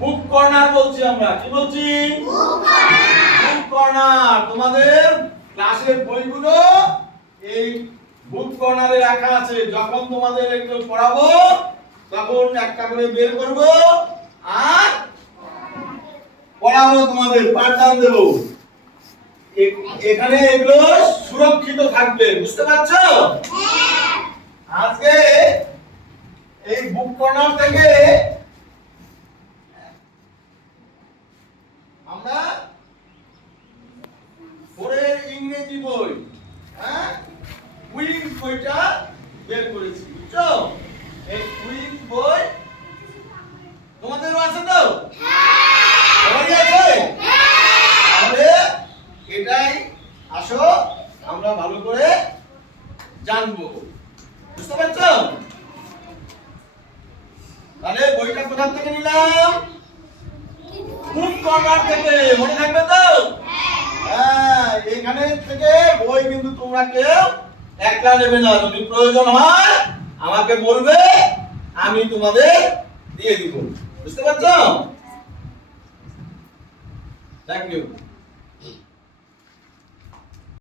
বুক corner বলছি আমরা। কি বলছি? বুক কর্নার। তোমাদের ক্লাসের বইগুলো এই বুক কর্নারে রাখা আছে। যখন তোমাদের এগুলো পড়াবো তখন একটা করে বের করব আর পড়াবো, তোমাদের পাঠদান দেব। এখানে এগুলো সুরক্ষিত থাকবে, বুঝতে পারছো? আজকে এই বুক কর্নার থেকে আমরা পরের ইংরেজি বই, হ্যাঁ, কুইজ বইটা বের করেছি, বুঝছো? এই কুইজ বই তোমাদেরও আছে তো? সবারই আছে? তাহলে এটাই আসো আমরা ভালো করে জানবো, বুঝতে পারছো? তাহলে বইটা কোথা থেকে নিলাম? বুক কর্নার থেকে। মনে থাকবে তো? হ্যাঁ, এখানে থেকে বই কিন্তু তোমরা কেউ একলা নেবে না। যদি প্রয়োজন হয় আমাকে বলবে, আমি তোমাদের দিয়ে দিব, বুঝতে পারছো? Thank you.